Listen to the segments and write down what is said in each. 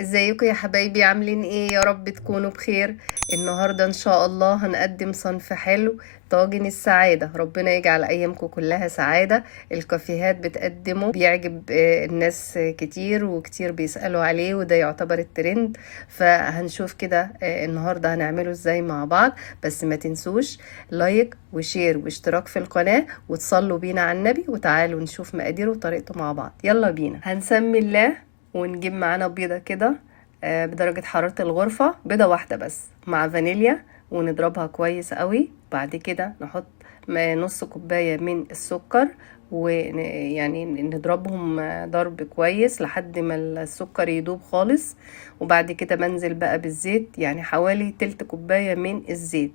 ازيكم يا حبايبي؟ عاملين ايه؟ يا رب تكونوا بخير. النهاردة ان شاء الله هنقدم صنف حلو، طاجن السعادة. ربنا يجعل ايامكم كلها سعادة. الكافيهات بتقدمه، بيعجب الناس كتير، وكتير بيسألوا عليه، وده يعتبر الترند. فهنشوف كده النهاردة هنعمله ازاي مع بعض. بس ما تنسوش لايك وشير واشتراك في القناة، وتصلوا بينا على النبي. وتعالوا نشوف مقاديره وطريقته مع بعض. يلا بينا. هنسمي الله ونجيب معانا بيضة كده بدرجة حرارة الغرفة، بيضة واحدة بس مع فانيليا، ونضربها كويس قوي. بعد كده نحط نص كوباية من السكر، ويعني نضربهم ضرب كويس لحد ما السكر يدوب خالص. وبعد كده بنزل بقى بالزيت، يعني حوالي تلت كوباية من الزيت.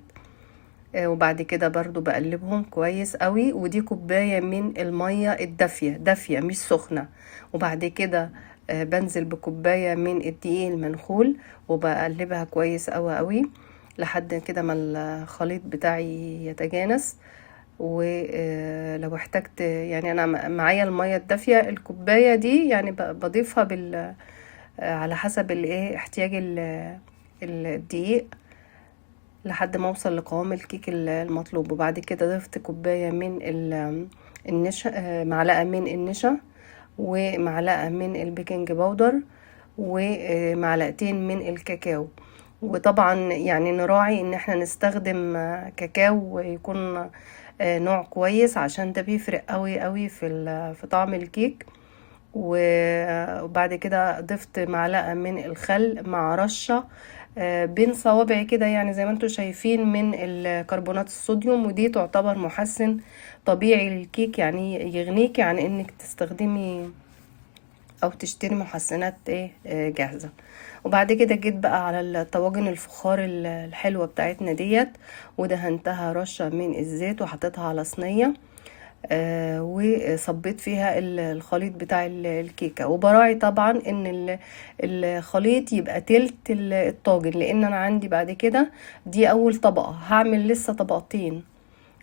وبعد كده برضو بقلبهم كويس قوي. ودي كوباية من المية الدافية، دافية مش سخنة. وبعد كده بنزل بكوباية من الدقيق المنخول، وبقلبها كويس قوي قوي لحد كده ما الخليط بتاعي يتجانس. ولو احتجت، يعني انا معايا المية الدافية الكوباية دي، يعني بضيفها على حسب الايه احتياج الدقيق، لحد ما اوصل لقوام الكيك المطلوب. وبعد كده ضفت كوباية من النشا، معلقة من النشا، ومعلقة من البيكنج باودر، ومعلقتين من الكاكاو. وطبعا يعني نراعي ان احنا نستخدم كاكاو يكون نوع كويس، عشان ده بيفرق قوي قوي في طعم الكيك. وبعد كده ضفت معلقة من الخل مع رشة بين صوابعي كده، يعني زي ما انتوا شايفين، من الكربونات الصوديوم. ودي تعتبر محسن طبيعي للكيك، يعني يغنيكي عن انك تستخدمي او تشتري محسنات ايه جاهزة. وبعد كده جيت بقى على الطواجن الفخار الحلوة بتاعتنا ديت، ودهنتها رشة من الزيت، وحطيتها على صينية وصبيت فيها الخليط بتاع الكيكة. وبراعي طبعا ان الخليط يبقى تلت الطاجن، لان انا عندي بعد كده دي اول طبقة، هعمل لسه طبقتين.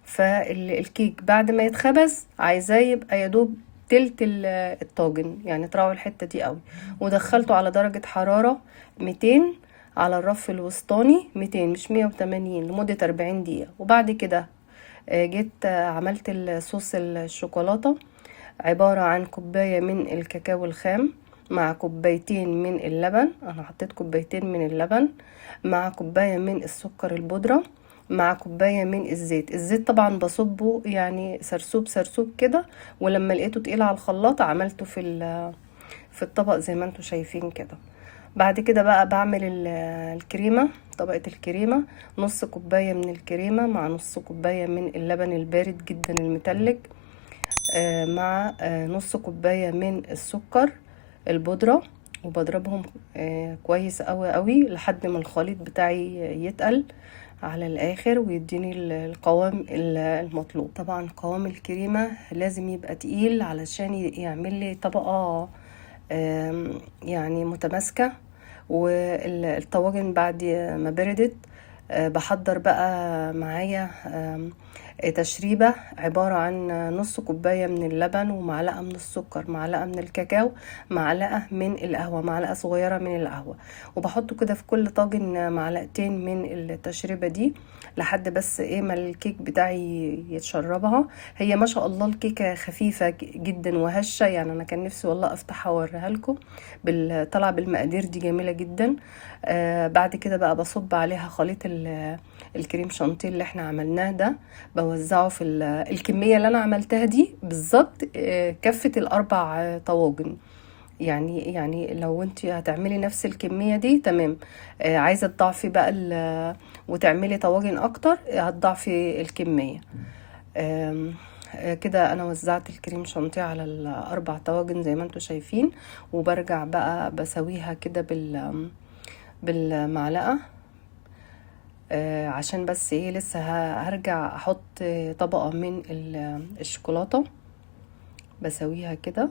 فالكيك بعد ما يتخبز عايزاه يبقى يدوب تلت الطاجن، يعني تراعوا الحتة دي قوي. ودخلته على درجة حرارة 200 على الرف الوسطاني، 200 مش 180، لمدة 40 دقيقة. وبعد كده جيت عملت الصوص الشوكولاتة، عبارة عن كوباية من الكاكاو الخام مع كوبايتين من اللبن. انا حطيت كوبايتين من اللبن مع كوباية من السكر البودرة مع كوباية من الزيت. الزيت طبعا بصبه يعني سرسوب سرسوب كده، ولما لقيته تقيل على الخلاط عملته في الطبق زي ما انتوا شايفين كده. بعد كده بقى بعمل الكريمة، طبقة الكريمة. نص كوباية من الكريمة مع نص كوباية من اللبن البارد جدا المتلج، مع نص كوباية من السكر البودرة. وبضربهم كويس قوي قوي لحد ما الخليط بتاعي يتقل على الاخر، ويديني القوام المطلوب. طبعا قوام الكريمة لازم يبقى تقيل علشان يعمل لي طبقة يعني متماسكة. والطواجن بعد ما بردت بحضر بقى معايا تشريبة، عبارة عن نص كوباية من اللبن، ومعلقة من السكر، معلقة من الكاكاو، معلقة من القهوة، معلقة صغيرة من القهوة. وبحط كده في كل طاجن معلقتين من التشريبة دي، لحد بس ايه ما الكيك بتاعي يتشربها. هي ما شاء الله الكيكة خفيفة جدا وهشة، يعني انا كان نفسي والله افتحها واوريها لكم. طالعة بالمقادير دي جميلة جدا. بعد كده بقى بصب عليها خليط الكريم شانتيه اللي احنا عملناه ده، بوزعه في الكمية اللي انا عملتها دي بالظبط كفة الاربع طواجن. يعني لو انت هتعملي نفس الكمية دي تمام. عايزة تضاعفي بقى وتعملي طواجن اكتر، هتضاعفي الكمية. كده انا وزعت الكريم شانتيه على الاربع طواجن زي ما انتوا شايفين. وبرجع بقى بسويها كده بالمعلقة، عشان بس ايه لسه هرجع احط طبقة من الشوكولاتة، بسويها كده.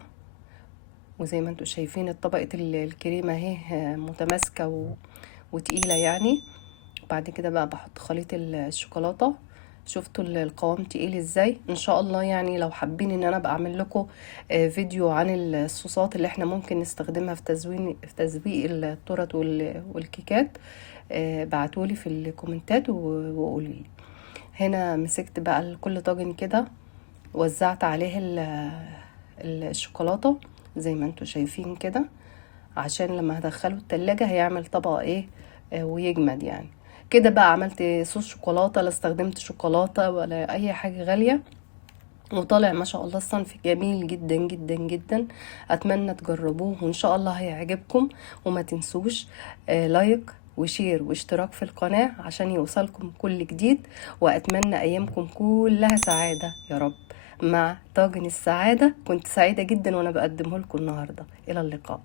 وزي ما انتوا شايفين طبقة الكريمة اهي وتقيلة يعني. وبعد كده بقى بحط خليط الشوكولاتة شفتوا القوام تقيل ازاي. ان شاء الله يعني لو حابين ان انا ابقى اعمل لكم فيديو عن الصوصات اللي احنا ممكن نستخدمها في تزويق التورت والكيكات، بعتولي في الكومنتات وقولي لي. هنا مسكت بقى كل طاجن كده، وزعت عليه الشوكولاتة زي ما انتوا شايفين كده، عشان لما هدخله التلاجة هيعمل طبقة ايه ويجمد يعني. كده بقى عملت صوص شوكولاتة، لا استخدمت شوكولاتة ولا اي حاجة غالية، وطالع ما شاء الله الصنف جميل جدا جدا جدا. اتمنى تجربوه وان شاء الله هيعجبكم. وما تنسوش لايك وشير واشتراك في القناة عشان يوصلكم كل جديد. واتمنى ايامكم كلها سعادة يا رب. مع طاجن السعادة، كنت سعيدة جدا وانا بقدمه لكم النهاردة. الى اللقاء.